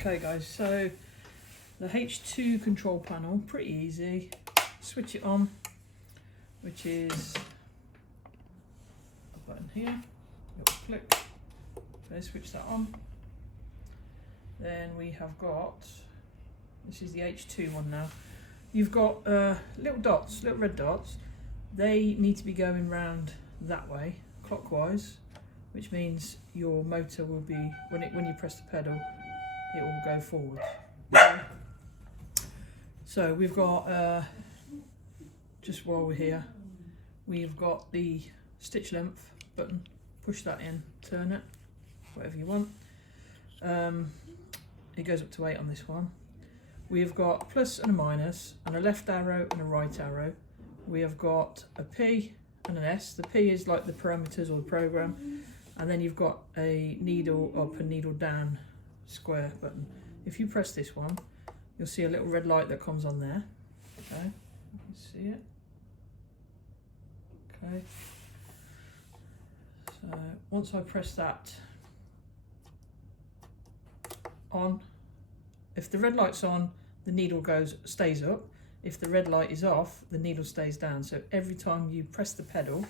Okay guys, so the H2 control panel, pretty easy. Switch it on, which is a button here. You'll click. Okay, switch that on. Then we have got, this is the H2 one now. You've got little dots, little red dots. They need to be going round that way, clockwise, which means your motor will be, when you press the pedal, it will go forward. Okay. So we've got, just while we're here, we've got the stitch length button. Push that in, turn it, whatever you want. It goes up to 8 on this one. We've got a plus and a minus, and a left arrow and a right arrow. We have got a P and an S. The P is like the parameters or the program, and then you've got a needle up and needle down square button. If you press this one, you'll see a little red light that comes on there. Okay, you can see it. Okay. So once I press that on, if the red light's on, the needle stays up. If the red light is off, the needle stays down. So every time you press the pedal,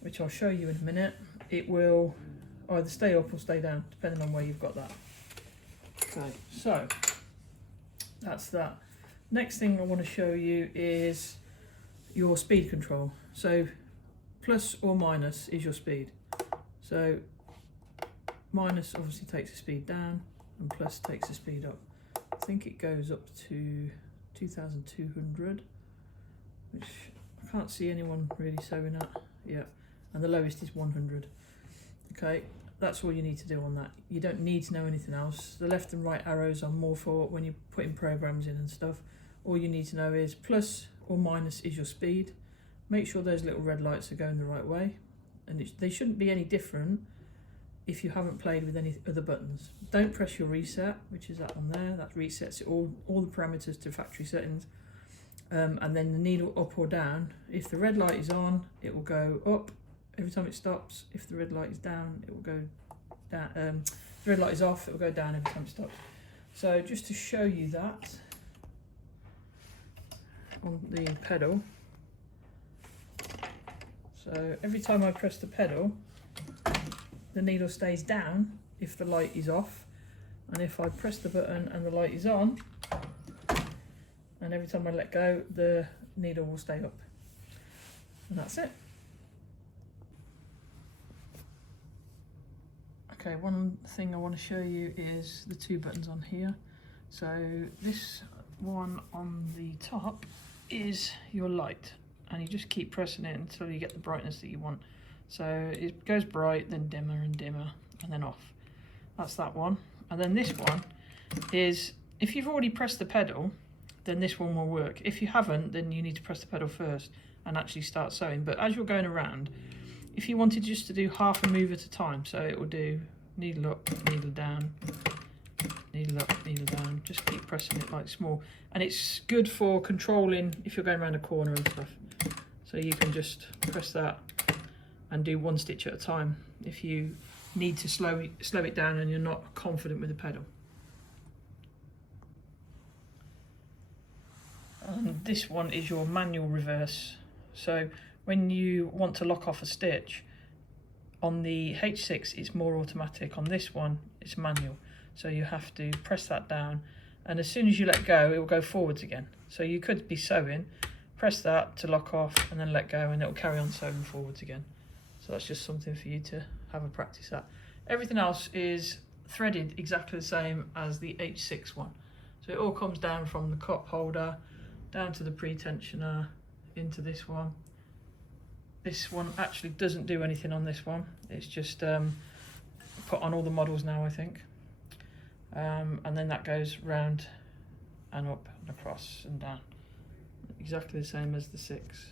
which I'll show you in a minute, it will either stay up or stay down, depending on where you've got that. Okay, so that's that. Next thing I want to show you is your speed control. So plus or minus is your speed. So minus obviously takes the speed down, and plus takes the speed up. I think it goes up to 2,200, which I can't see anyone really showing that. Yeah, and the lowest is 100. Okay, that's all you need to do on that. You don't need to know anything else. The left and right arrows are more for when you're putting programs in and stuff. All you need to know is plus or minus is your speed. Make sure those little red lights are going the right way, and they shouldn't be any different if you haven't played with any other buttons. Don't press your reset, which is that one there. That resets it all the parameters to factory settings. And then the needle up or down. If the red light is on, it will go up every time it stops. If the red light is down, it will go down. If the red light is off, it will go down every time it stops. So just to show you that on the pedal. So every time I press the pedal, the needle stays down if the light is off, and if I press the button and the light is on, and every time I let go, the needle will stay up. And that's it. Okay, one thing I want to show you is the two buttons on here. So this one on the top is your light, and you just keep pressing it until you get the brightness that you want. So it goes bright, then dimmer and dimmer, and then off. That's that one. And then this one is, if you've already pressed the pedal, then this one will work. If you haven't, then you need to press the pedal first and actually start sewing. But as you're going around, if you wanted just to do half a move at a time, so it will do needle up, needle down, needle up, needle down, just keep pressing it like small. And it's good for controlling if you're going around a corner and stuff. So you can just press that and do one stitch at a time if you need to slow it down and you're not confident with the pedal. And this one is your manual reverse. So when you want to lock off a stitch, on the H6 it's more automatic, on this one it's manual. So you have to press that down, and as soon as you let go, it will go forwards again. So you could be sewing, press that to lock off, and then let go, and it will carry on sewing forwards again. So that's just something for you to have a practice at. Everything else is threaded exactly the same as the H6 one. So it all comes down from the cup holder, down to the pre-tensioner, into this one. This one actually doesn't do anything on this one. It's just put on all the models now, I think. And then that goes round and up and across and down. Exactly the same as the 6.